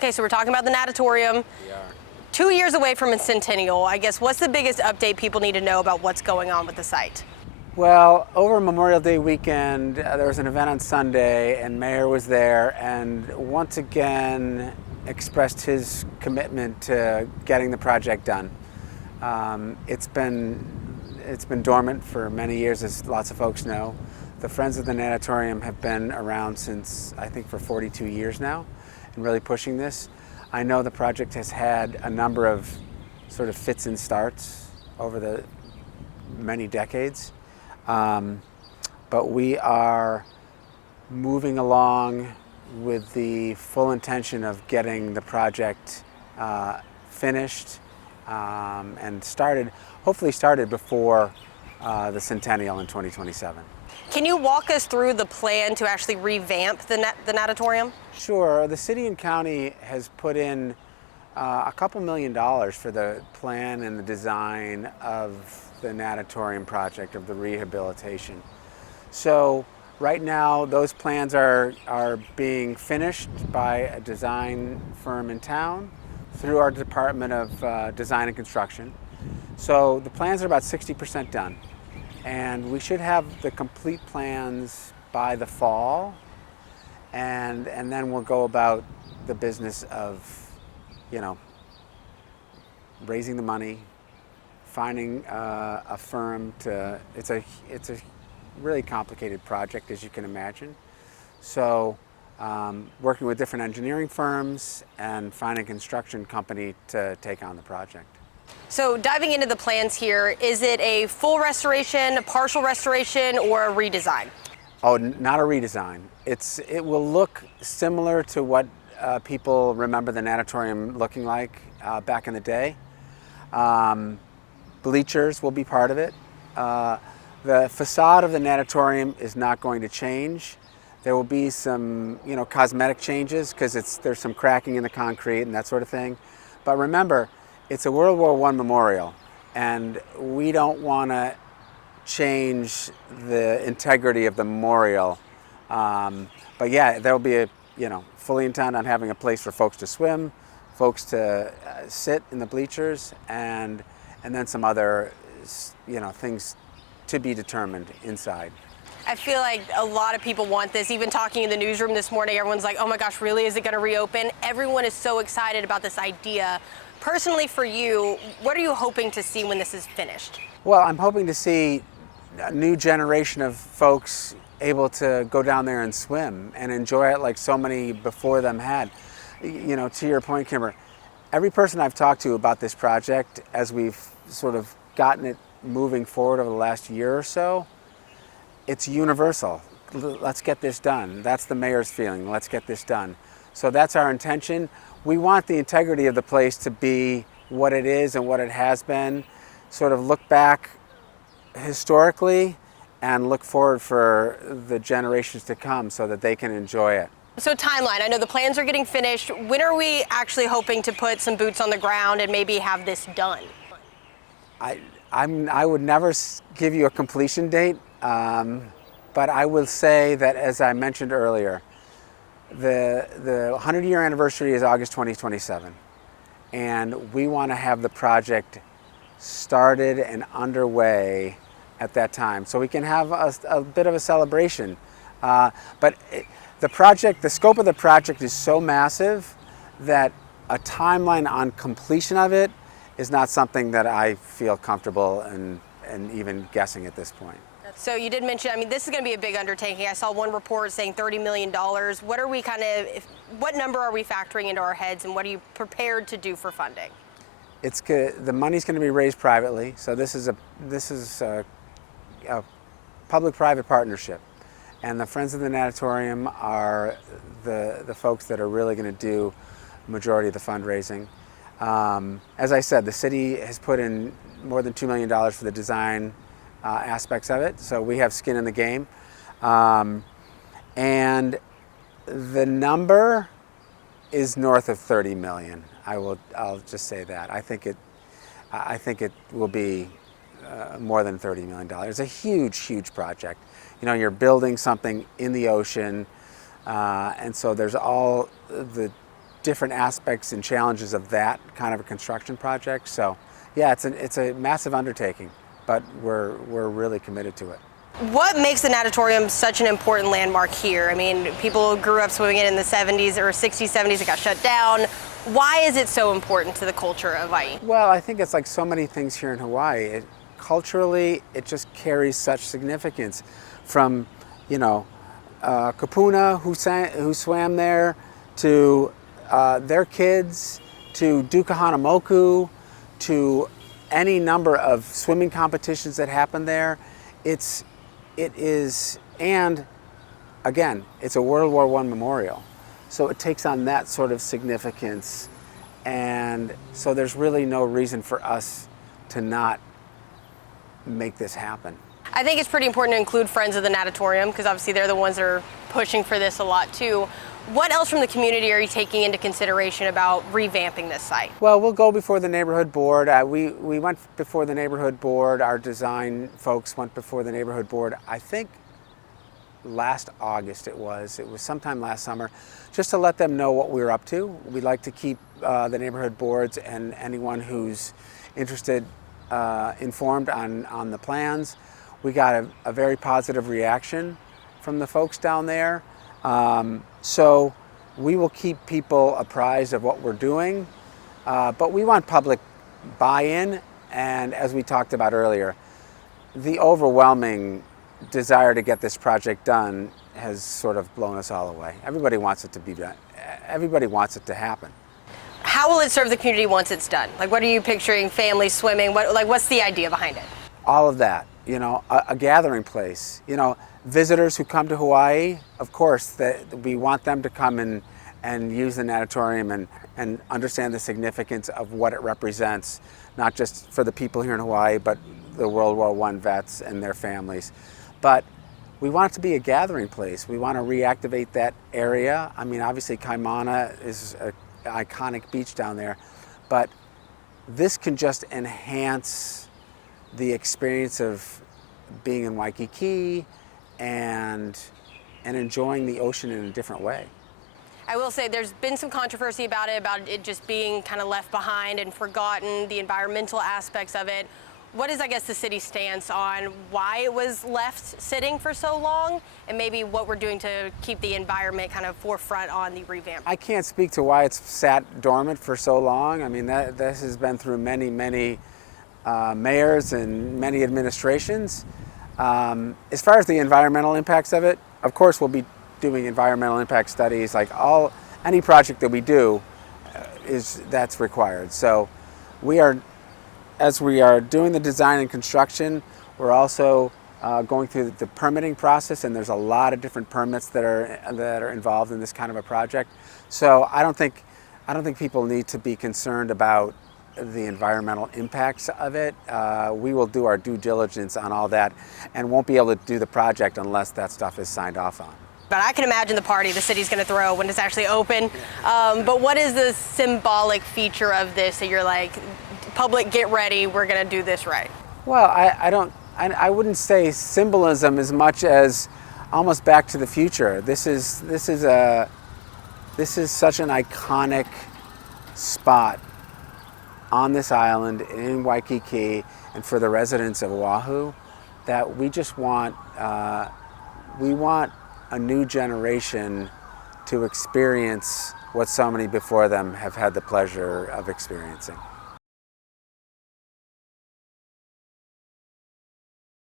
Okay, so we're talking about the natatorium. We are. 2 years away from its centennial. I guess what's the biggest update people need to know about what's going on with the site? Well, over Memorial Day weekend, there was an event on Sunday, and Mayor was there, and once again expressed his commitment to getting the project done. It's been dormant for many years, as lots of folks know. The Friends of the Natatorium have been around since, I think, for 42 years now, and really pushing this. I know the project has had a number of sort of fits and starts over the many decades, but we are moving along with the full intention of getting the project finished and started, hopefully started before the centennial in 2027. Can you walk us through the plan to actually revamp the natatorium? Sure. The city and county has put in a couple $1 million for the plan and the design of the natatorium project, of the rehabilitation. So right now those plans are being finished by a design firm in town through our Department of Design and Construction. So the plans are about 60% done. And we should have the complete plans by the fall, and then we'll go about the business of, raising the money, finding a firm to. It's a really complicated project, as you can imagine. So working with different engineering firms and finding a construction company to take on the project. So diving into the plans here, is it a full restoration, a partial restoration, or a redesign? Oh, not a redesign. It will look similar to what people remember the natatorium looking like back in the day. Bleachers will be part of it. The facade of the natatorium is not going to change. There will be some, cosmetic changes because there's some cracking in the concrete and that sort of thing. But remember, it's a World War I memorial, and we don't want to change the integrity of the memorial. But yeah, there'll be fully intent on having a place for folks to swim, folks to sit in the bleachers, and then some other, things to be determined inside. I feel like a lot of people want this. Even talking in the newsroom this morning, everyone's like, oh my gosh, really? Is it going to reopen? Everyone is so excited about this idea. Personally for you, what are you hoping to see when this is finished? Well, I'm hoping to see a new generation of folks able to go down there and swim and enjoy it like so many before them had. To your point, Kimber, every person I've talked to about this project, as we've sort of gotten it moving forward over the last year or so, it's universal. Let's get this done. That's the mayor's feeling. Let's get this done. So that's our intention. We want the integrity of the place to be what it is and what it has been, sort of look back historically and look forward for the generations to come so that they can enjoy it. So timeline, I know the plans are getting finished. When are we actually hoping to put some boots on the ground and maybe have this done? I would never give you a completion date, but I will say that, as I mentioned earlier, the 100-year anniversary is August 2027, and we want to have the project started and underway at that time, so we can have a bit of a celebration. But the scope of the project is so massive that a timeline on completion of it is not something that I feel comfortable in even guessing at this point. So you did mention, this is going to be a big undertaking. I saw one report saying $30 million. What number are we factoring into our heads, and what are you prepared to do for funding? The money's going to be raised privately, so this is a public-private partnership, and the Friends of the Natatorium are the folks that are really going to do the majority of the fundraising. As I said, the city has put in more than $2 million for the design aspects of it, so we have skin in the game, and the number is north of 30 million. I'll just say that. I think it will be more than $30 million. It's a huge project. You're building something in the ocean, and so there's all the different aspects and challenges of that kind of a construction project. So yeah, it's a massive undertaking, but we're really committed to it. What makes the natatorium such an important landmark here? I mean, people grew up swimming in the 70s or 60s, 70s, it got shut down. Why is it so important to the culture of Hawaii? Well, I think it's like so many things here in Hawaii. Culturally, it just carries such significance from, you know, Kapuna, who swam there, to their kids, to Dukahanamoku, to any number of swimming competitions that happen there. It is, and again, it's a World War I memorial. So it takes on that sort of significance. And so there's really no reason for us to not make this happen. I think it's pretty important to include Friends of the Natatorium because obviously they're the ones that are pushing for this a lot too. What else from the community are you taking into consideration about revamping this site? Well, we'll go before the neighborhood board. We went before the neighborhood board. Our design folks went before the neighborhood board, I think last August it was sometime last summer, just to let them know what we were up to. We'd like to keep the neighborhood boards and anyone who's interested informed on the plans. We got a very positive reaction from the folks down there. So we will keep people apprised of what we're doing, but we want public buy-in, and as we talked about earlier, the overwhelming desire to get this project done has sort of blown us all away. Everybody wants it to be done. Everybody wants it to happen. How will it serve the community once it's done? Like, what are you picturing? Families swimming? What's the idea behind it? All of that, you know, a gathering place. You know, visitors who come to Hawaii, of course, we want them to come and use the natatorium and understand the significance of what it represents, not just for the people here in Hawaii, but the World War I vets and their families. But we want it to be a gathering place. We want to reactivate that area. I mean, obviously Kaimana is an iconic beach down there, but this can just enhance the experience of being in Waikīkī and enjoying the ocean in a different way. I will say there's been some controversy about it just being kind of left behind and forgotten, the environmental aspects of it. What is, I guess, the city's stance on why it was left sitting for so long, and maybe what we're doing to keep the environment kind of forefront on the revamp? I can't speak to why it's sat dormant for so long. I mean, this has been through many mayors and many administrations. As far as the environmental impacts of it, of course we'll be doing environmental impact studies. Like any project that we do, that's required. So as we are doing the design and construction, we're also going through the permitting process, and there's a lot of different permits that are involved in this kind of a project. So I don't think people need to be concerned about the environmental impacts of it. We will do our due diligence on all that and won't be able to do the project unless that stuff is signed off on. But I can imagine the party the city's going to throw when it's actually open. But what is the symbolic feature of this that you're like, public, get ready, we're going to do this right? Well, I wouldn't say symbolism as much as almost Back to the Future. This is such an iconic spot on this island in Waikīkī and for the residents of Oahu that we just want a new generation to experience what so many before them have had the pleasure of experiencing.